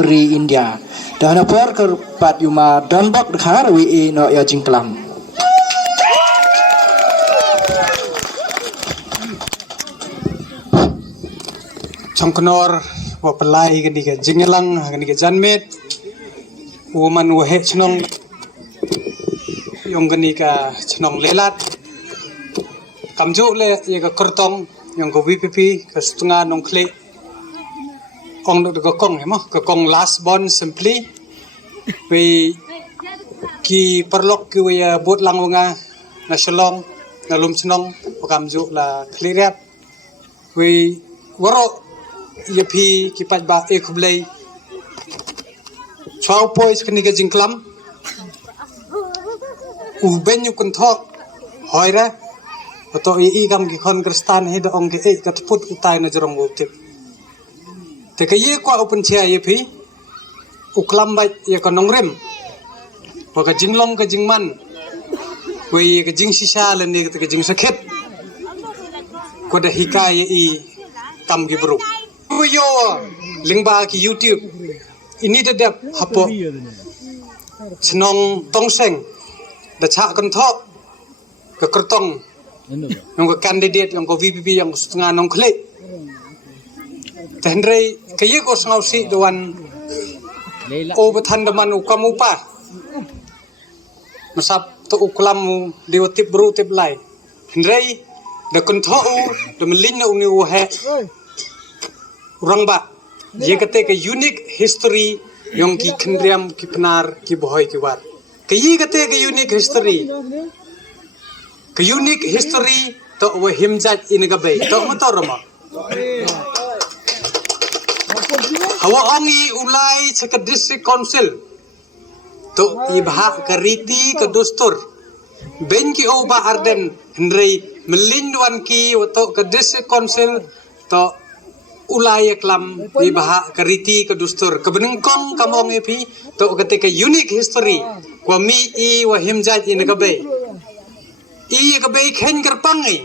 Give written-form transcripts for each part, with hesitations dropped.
ri India dan por kerpat yuma donbok dekhar wi no ya jingklam Chongkonor wa pelai gani ke jingelang gani ke janmet woman wo he chnong yong gani ka chnong lelat kamju le ye ka kertong yong ko VPP ka stunga nong kle ong do ka kong hemo ka kong last born simply we ki perlok ki we bot lang wanga na shalong na lum chnong kamju la klirat we waro yapi kipat ba ekublay chau pois kani ga jingklam ben yu kun thok hoira to i gam ki khon kristan he ong ke ka put utai na jorong tip te ka ye kwa open chia yapi uklam bai ye ka nongrem wa ka jinglong ka jingman we ka jing sisa len ni ka jing sakhet ko da hikaya i kam gi bru yo lingba ki YouTube ini dedap hapo senong tongseng da cha kan thok ke kertong yang ke kandidat yang ke VPP yang setengah nong kle tenrei ke ye ko sngau si doan o bethan daman ukamu pa masap to uklamu diotip bru tip lai tenrei da kan thok da melin na uni wo he Urang ba, ye kate ke unique history yang ki kendriam ki penar ki bohoi ki war. Ke ye kate ke unique history. Ke unique history to we himjat in gabe. To motor ma. Hawa ongi ulai ke district council. To ibha ke riti ke dostur. Ben ki oba arden hendrei melindwan ki to ke district council to ulai klam di bahak keriti ke dustur ke benengkong kamong epi to ketika unique history kwa mi I wa himjat in gabe I gabe khen gerpangi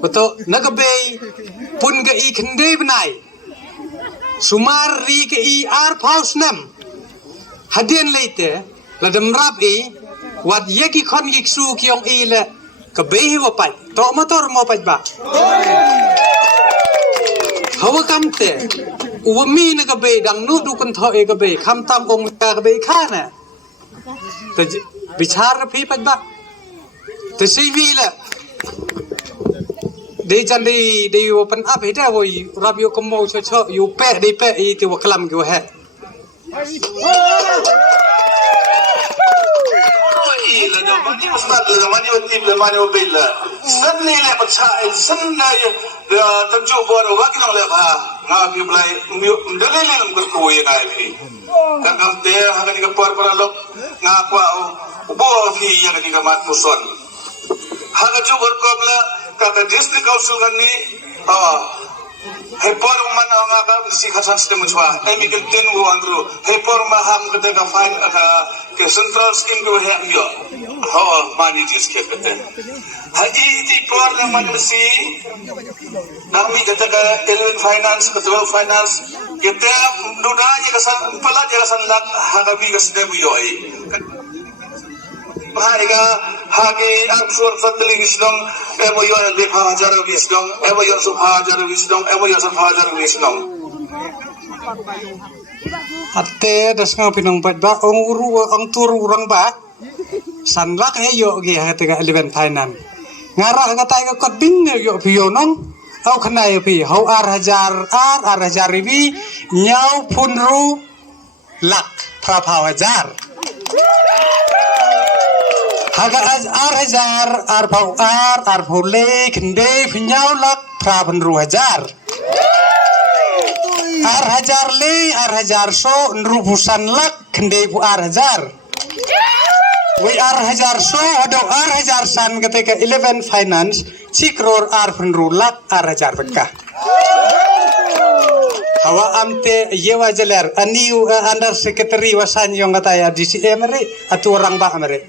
beto nagabe pun ga I khende benai sumar ri ke I ar pausnam hadien leite la demrap I wat yeki khon yiksu kyong I le gabe wa pai to motor mo pai ba Hawa kamte, uwami na gabe dang nudu kan tho e gabe kam tam ong ka gabe khana. Te bichar phi pat ba. Te CV la. De jan de open up he da wo rab yo komo cho cho yu pe de pe I te wa klam go he. La do mani ustad la mani watim la mani wabilla. Sanni la patsa sanna tamju bor wa ki le ba nga bi blai ndale le ngor ko ye ngai phi kan kam te ha ni ka por lok nga kwa o bo phi ya ni ka mat muson ha ga ju bor ko bla ka district council kan ni he por man nga ka si khasan system chwa emi kel ten wo andro he por ma ham ka ka fine ke central scheme ko he yo ha mani jis ke kate ha ti por la man si Nami kata ke 11 finance ke 12 finance kita duda je kesan pala je kesan lak hagabi ke sedem yoi bahaya hage aksur fatli wisdom emo yo le hajar wisdom emo yo su hajar wisdom emo yo su hajar wisdom Ate das nga pinong pat ba ang turu urang ba sanlak he yo ge ha te 11 finance ngara ka tai ka kot bing yo piyo nong au khnai pi hau ar hajar ribi nyau punru lak prapha hajar haga ar hajar ar phau le khinde nyau lak prapunru hajar ar hajar so nru busan lak khinde pu ar hajar we ar hajar so ado ar hajar san ketika 11 finance cikror ar punru lak ar hajar bekah hawa amte yewa jeler ani under secretary wasan yang kata ya DCM re atau orang ba mere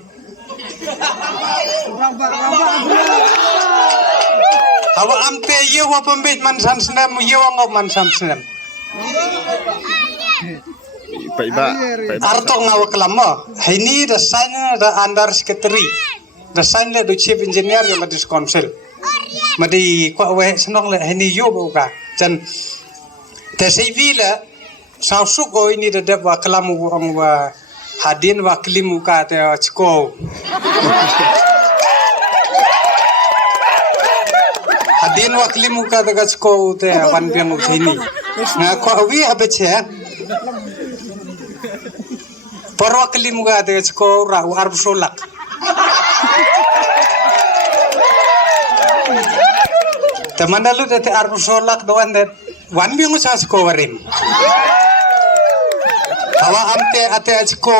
hawa amte yewa pembit man san senam yewa ngop man san senam Arto ngawa kelam mo. Ini desain da under secretary. Desain le do chief engineer yang madis council. Madi kwa we senong le ini yo buka. Jan te CV le sausuk o ini da dep wa kelam wa hadin wa kelim ka te chko. Hadin wa kelim ka te chko te wan biang ini. Nga kwa wi abeche. Parwa kelim ka te chko ra arb solak. Teman dalu te arb solak doan det wan biang sa chko warim. Hawa amte ate chko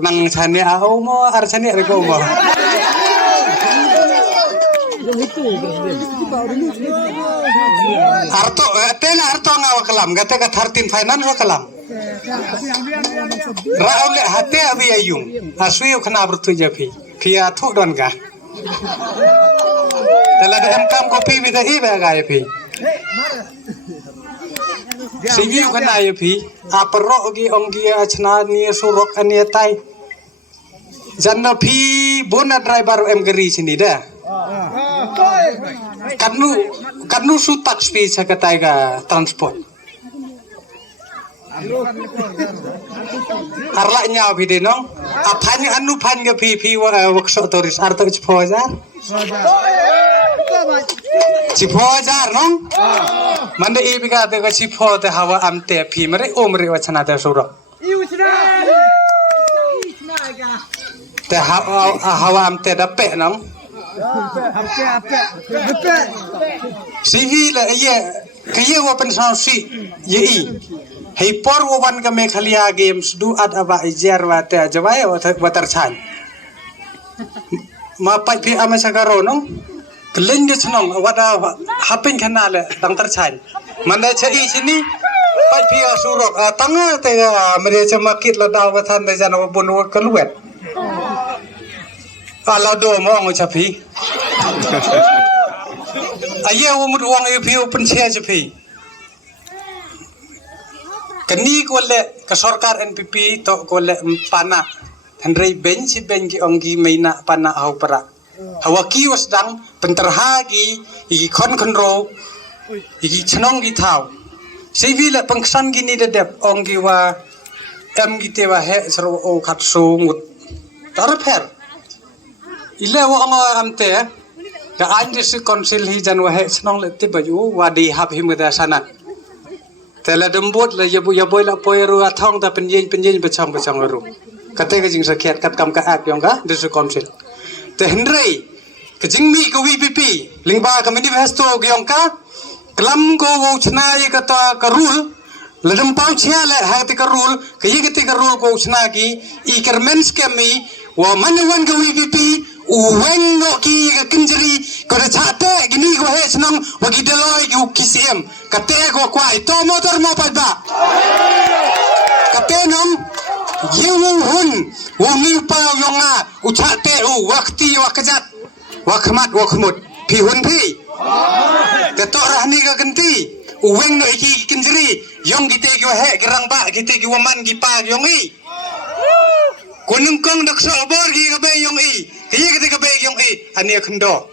nang chane au mo ar chane re ko mo. Arto tela arto ngawa kelam gate ka 13 finance wa kelam. Raule hate abi ayung asui khana bertu japi pia thu don ga. Tela de kam kopi bi da hi ba ga yapi. Sigiu khana yapi apro gi onggi achna ni surok ani tai. Janna phi bona driver em gari sini dah. Kanu su taxi sakatai ga transport. Arla nya bi de nong. Aphan anu phan ga phi workshop toris arto chpojar. Chpojar nong. Mande ibi ga de ga chpo te hawa amte phi mare omre wachana te suro. Te hawa amte dape nong. Sihi la ye kaya wa pensau si ye i hei por wa wan ka Meghalaya games du ad aba ijar wa ta jawai wa tarchan ma pai phi ama sakaro nong keleng de chnong wada hapin khana le dang tarchan manda che i sini pai phi asurok tanga te mere chama kit la daw wa than de jan wa bun wa kaluet kalau do mo ngapi ayah umur uang itu open share jepi. Kini kolek ke sarkar NPP to kolek pana. Henry benci onggi maina pana au para. Hawa kios dang penterhagi iki kon konro iki chenong gi thau. Sivile pengsan gini dedep onggi wa gitu wa he seru o khatsu ngut. Tarper. Ile wa amte ka anjis konsil hi jan wa he snong le ti baju wa di hab himda sana tela dembot la yabu yaboy la poiru athong ta penyin bachang ru kate ka jing sakhet kat kam ka ak yong ka dis konsil te hendrei ka jing mi ka VPP lingba ka manifesto gyong ka klam go wo chna ye ka ta ka rule la dam pau chia le ha ti ka rule ka ye ka ti ka rule ko chna ki I kermens kemi wa manwan ka VPP uweng no ki kinjeri ko da chate gini ko he snong wagi deloi ki ukisem kate ko kwai to motor mo pada kate nom yewu hun wongi pa yonga uchate u wakti wakajat wakmat wakmut pi hun pi kato rahni ka ganti uweng no ki kinjeri yong gite ki he gerang ba gite ki waman gi pa yongi kunung kong dak so bor gi ka be yongi kaya kita kebaik yang ani kendo.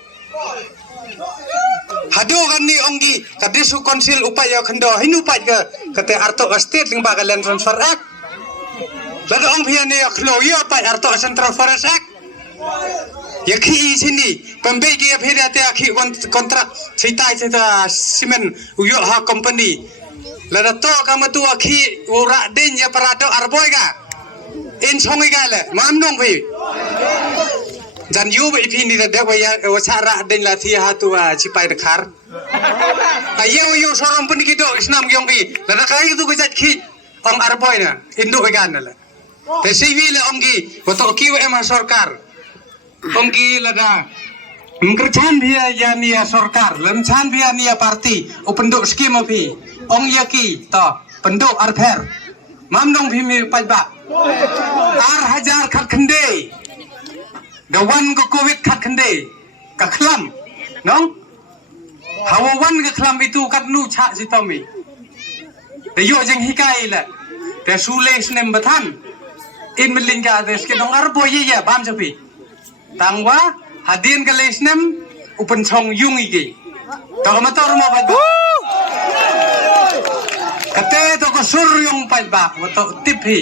Hado kan ni onggi kadisu konsil upaya kendo hinu upaya ke kate arto state ling bakal land transfer act. Lalu ong pia ni aklo ya upaya arto central forest act. Ya ki sini pembagi ya pia te aki kontrak cerita simen uyo ha company. Lalu to kamu tu aki ura den ya parado arboy ka. In songi ka le mamnong pi. Jan yu be phi ni da wa ya chara den la thia hatu chipai dekhar ayo yu sorom pun ki do isnam gyong ki la kai tu ko jat ki ong arboy na indo gan la te civil onggi ko to ki em sarkar onggi la da mkerchan bia ya ni sarkar lam chan bia ni parti upenduk skim phi ong ya ki to penduk arpher mamnong phi mi pajba ar hajar khat khande Dawan ko COVID kat kende kaklam nong hawawan kaklam itu kat nu cha si tomi de yo jeng hikai la แต่สูเลสเนมบัทันอินมิลิงกาเดสกินองอาร์โบเย่บ้านจะพีตังว่าหาดินกเลสเนมอุปนชงยุงอีกต่อมาต่อรมาบัดกะเตะตัวก็สุรยงไปบ้าว่าตัวติพี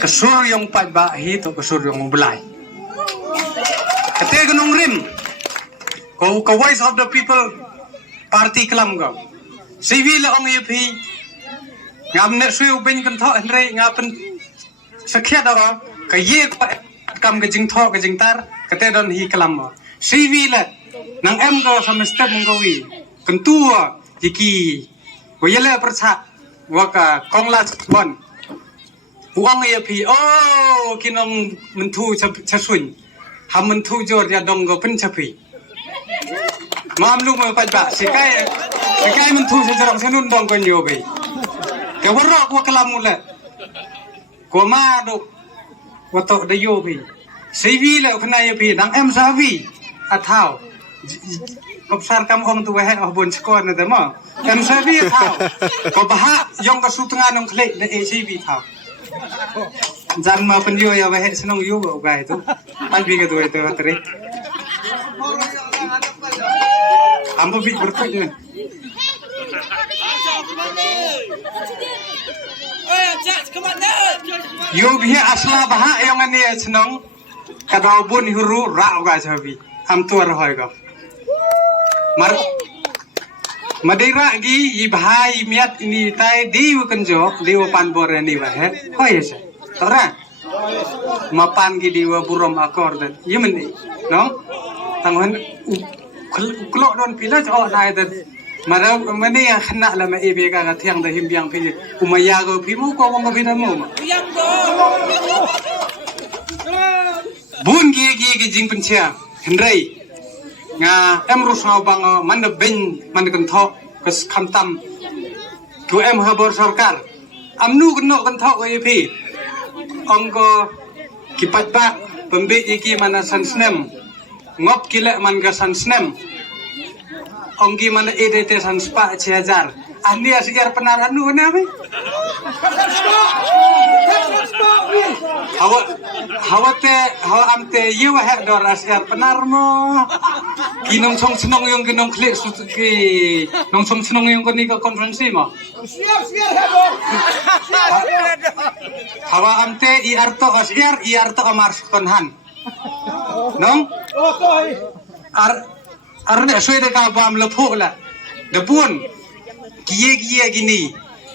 ก็สุรยงไปบ้าฮีตัวก็สุรยงบลายกะเตะก็นงริมก็ voice of the people party กลัมก็ซีวีละองเอพีงามเนสุยเป็นกันท่ออันไรงาเป็นสักแค่ดอกก็เย่กำก็จึงท่อก็จึงตารก็เตะโดนฮีกลัมอ่ะซีวีละนางเอ็มก็สมัยสเต็ปมึงก็วีกันตัวยี่กี่ว่าอย่าเล่ประชาว่ากับกองลาบอลอุองเอพีโอ้กินองมันทูชะสุนทำมันทูจอดยาดงก็เป็นชะพีมามลูกมาปัจจุบันสิกายมันทูชะจงสนุนดงกันอยู่ไปแต่ว่ารอกว่ากลามุเลยกว่ามาดูว่าโตได้อยู่ไปซีวีแล้วขณะยี่พีนางเอ็มซาวีอัฐเท้ากับสารกำอมตัวให้เอาบนสกอร์นั่นแต่หม้อเอ็มซาวีเท้าก็บ้ายองกับสุดงานน้องเคล็ดในเอซีวีเท้าจันมาเป็นยูยาไปให้สนองยูกับไก่ตัวอันบีกับตัวitu teri ambo bi berkat jeยูบีasla bah yang ani senong kada bun huru ra ga sabi am tu rohoi ga mar madira gi i bhai miat ini tai diu kanjo diu pan bor ni ba he hoi se tora mapan gi diu burom akor dan yemen ni no tanghan klok don pila jo dai dan mara mani khna la ma ebe ga thiang da him biang phi umaya go phi mu ko ko phi da mu bun gi jing pen chia hendrai nga em ru sao bang man da ben man kan tho kes kham tam tu em ha bor sarkar amnu kan no kan tho ko ye phi ong ko ki pat ba pembe iki mana san snem ngop kile man ga san snem ong gi mana edete san spa 6000 ahli asigar penaran nu ne abi hawa amte yewa ha dor asigar penar mo kinong song senong yung kinong klik ki nong song senong yung koni ka konferensi mo hawa amte i arto amar konhan nong ar ne soy de ka bam le pho la de bun kiye gini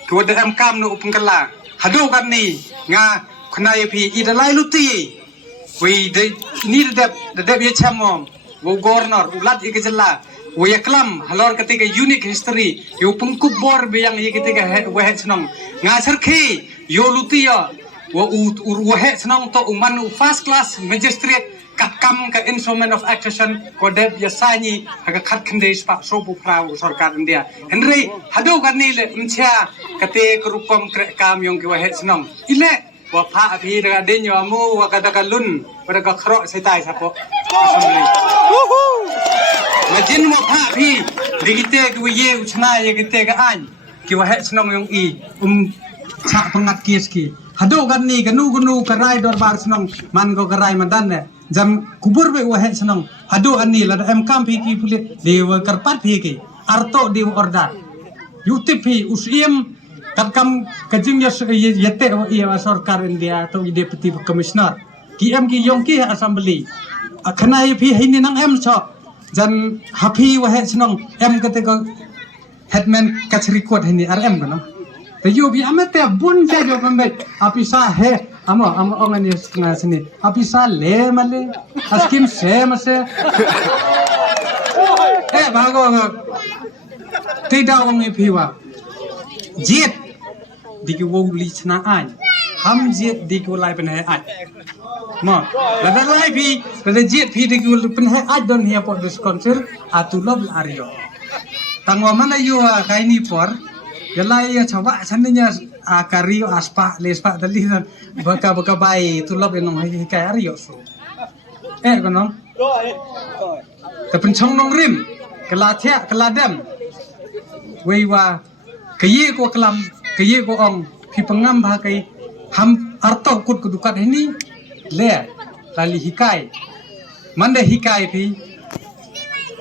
ko de am kam no upun kala hado kan ni nga khna ye phi i de lai luti we de ni de ye chamom wo governor ulat ikijalla wo yaklam halor ketika unique history yo pungkup bor be yang ye ketika we het senong nga serkhi yo luti ya wo het senong to uman first class magistrate kakam ke instrument of accession ko de biasani aga khat khandei spa sobu prau sarkar india henry hado kan ni le mcha kate kerukom kam yong ke we het senong ile wa pha phi da denyo mu wa ka da lun wa da khro sai tai sa ko assembly majin wa pha phi digite ke ye uchna ye gite ka an ki wa het senong yong i cha pangat kiski hado kan ni ganu ka rai dor bar senong man go ka rai madan ne jam kubur be wa het senong hado ani la em kam phi ki puli dewa karpat phi ki arto dew order yutip phi usiem kam kajing yete wa sarkar india to deputy commissioner ki em ki yong ki assembly akhna phi hini nang em cho jan happy wa het senong em kate ko headman kachri kot hini rm no te yo bi amate bun ja jo pambe apisa he amo ongani skna sini apisa le male askim se mase bago te da ongi phiwa jet diki wo li chna ai ham jet diki lai pen hai ai ma la da lai phi la jet phi diki pen hai ai don here for this concert atulob ario tangwa mana yo kai ni por ya lai ya chawa sannya akario aspa lespa dalisan baka bai tulob enong hai kai ario so kono ta pen chong nong rim kala thia kala dam weiwa kaye ko klam kaye ko ong pi pengam bahagai ham arto kut kedukat ini le lali hikai mande hikai pi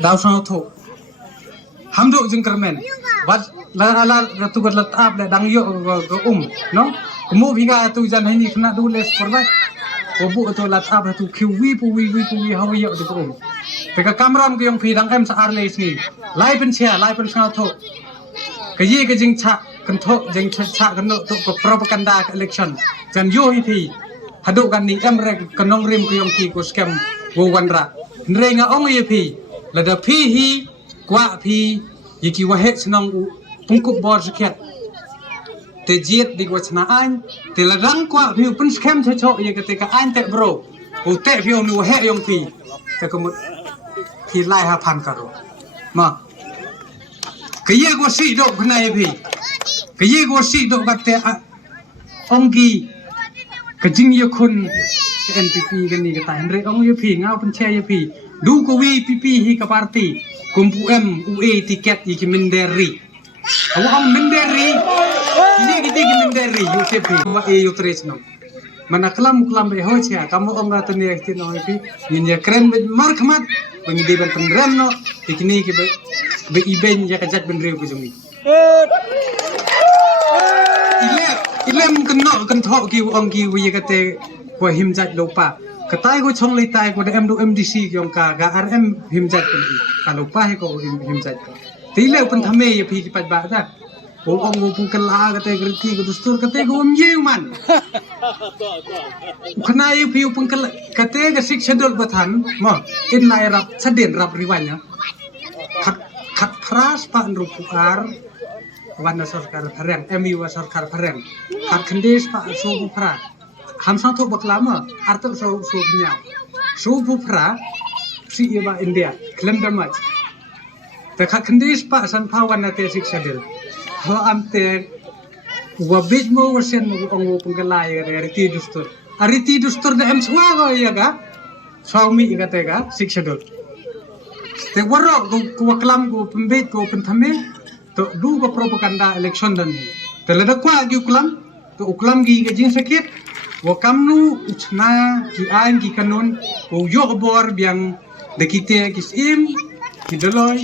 daw sang tho ham do jing kermen wat la ratu gat lat ap le dang yo go no kemu higa tu jan ini kena du les korbat obu tu lat ap tu kiwi puwi hawi yo tu Teka kamram ke yang pidang em sa arle sini. Lai pen cia, lai pen sang tho. Ke ye ke jing cha kan tho jing cha kan no to ko propaganda ke election. Jan yo hi pi. Hadu kan ni em rek kanong rim ke yang ki ko scam wo wan ra. Nre nga ong ye pi. La da pi hi kwa pi yiki wa het snong pungkup bor sekiat. Te jiet di ko chna an. Te la rang kwa pi pun scam cha cho ye ke te ka an te bro. U te pi onu het yang pi. Te ko thì lại 5,000 caro mà cái gì có sĩ độ cái này thì cái gì có sĩ độ cái thế ông kỳ cái chính yêu khôn cái NPP cái này cái tài rồi ông yêu phi ngao phân che yêu phi đủ có vi PP hi cái party kumpu UE tiket gì cái minderi ông minderi ini minderi yêu phi mà yêu tres no mana kelam beho cia kamu om rata ni ekti no ipi nginya keren mar khamat pengidi ban penrem no ikni ke be iben ya kajat ben reu kujungi ile mungkin tho ki ong ki wi kate ko himjat lopa katai ko chong le tai ko em do MDC kyong ka ga RM himjat pen ka lopa he ko himjat tile pen thame ye phi ki pat ba da ông pun kala kate gerti ko dustur kate ko umye man khana yu piu pun kala kate ka sik schedule bathan ma in lai rap sadien rap riwanya khat pras pa rupuar wana sarkar phareng MU sarkar phareng khat khandes pa so phra ham sang tho baklama arto so nya so phra si ba India klemdamat ta khat khandes pa san phawan te sik schedule ho amte wabit mo version mo ang penggalay riti dustur na em swa go ya ga swami ga te ga sikshadol te waro go waklam go pembet go penthame to du go propaganda election dan te lada kwa gi uklam gi ga jing sakit wakamnu uchna ki an ki kanon o yo bor biang de kite kisim ki doloy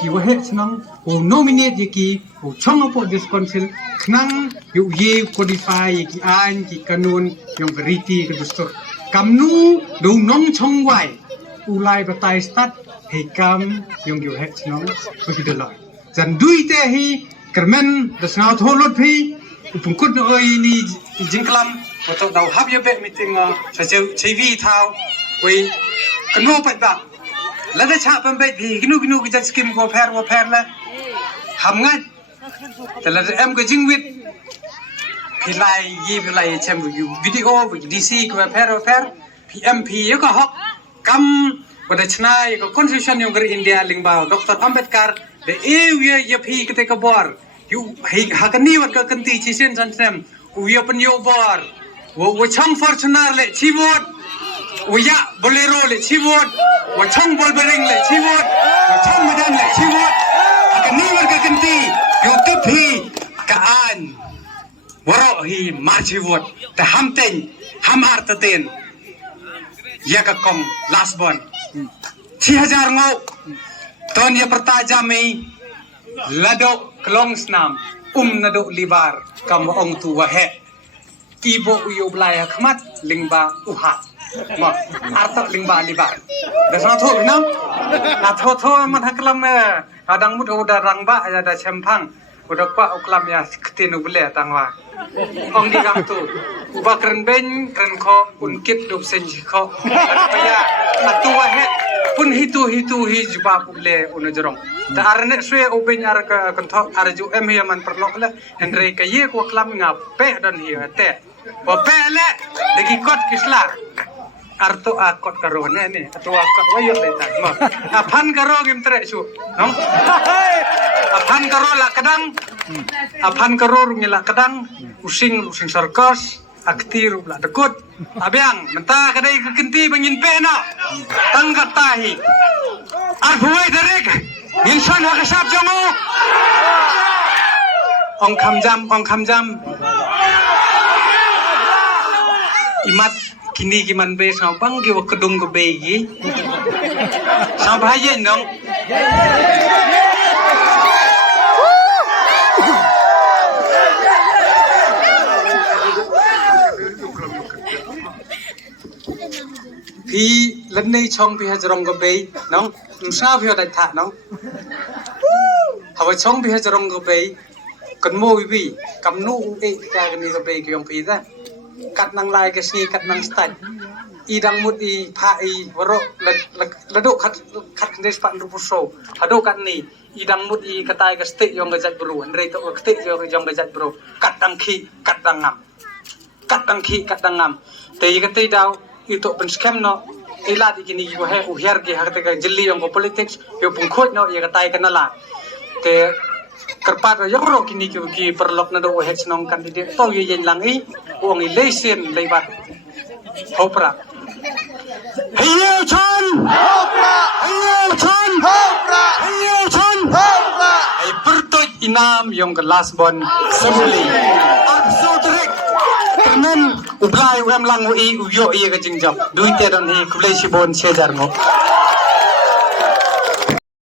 ki wahe snang o nominate ki o chong po this council knang yu ye codify ki an ki kanun yung riti ke dustur kamnu do nong chong wai ulai batai start he kam yung yu het snang ki doloy jan dui te hi kermen the snau tholot phi pungkut no ini jingklam atau dau hab ye be meeting sa chv thau we kanu pa ba lada cha pam be thì gnu cái skim go pher la ham ngai te la em go jing wit thì lại xem video DC go pher PMP yo ko hok kam pada chnai ko constitution yung gari India lingba Dr. Ambedkar de ye phi kete ka bor yu hakani wat ka kanti chisen san sem u yo pen yo bor wo chang fortuner le chibot uya bolero le chibot wo chang bolbering le chibot wo chang medan le chibot hakani wat ka kanti yo tepi ka an waro hi mar chibot te hamten hamar taten ya ka kom last one 6,000 ngau ton ya pertaja mei lado klong snam nado libar kam ong tu wahe ibo uyo blaya khmat lingba uha ma arta lingba libar da sa tho nam a tho man haklam adang mut uda rangba ya da chempang uda kwa uklam ya ktinu bele tangwa ong di gam tu uba kren ben kren kho unkit dup sen kho ya atu wahe pun hitu hi juba puble ono jorong ta arne swe open ar ka kontho ar ju em hi man perlok le henry ka ye ko klam nga pe don hi te po pe le degi kot kisla arto a kot karo ne to a kot wayo le ta ma a phan karo gim tre su no a phan karo la kadang a phan karo ngila kadang using sarkos aktir la dekut abyang menta kadai kenti bangin pe na tangkat tahi arbuai derek insan hakasap jongo ong khamjam imat kini kiman be sama bang ki kedung ke be gi sama bahaya nong pi lần này chong pi ha jarong ke be nong sa pi dai tha nong hawa chong pi ha jarong ke be kan mo bi kam nu e ka ni ke be ki yong pi da kat nang lai ke si kat nang stai idang mut I pha I waro la do khat des pan ru so hado kat ni idang mut I katai ke stik yong ke jat bru andre to stik yong ke jat bru kat dang khi kat dang ngam te I ke te dau itu pen scam no ila di kini ko he uhiar ki hakte ka jilli yong ko politics yo pun khot no ye katai ke nala te kerpat yo ro kini ki perlok na do he snong candidate to ye yen lang I ong I leisen leibat hopra Hiyo chon hopra ay pertoj inam yung last bon assembly absolute Kenan ublay wem lang I uyo iya ka jingjam duite don hi kulay sibon sejar mo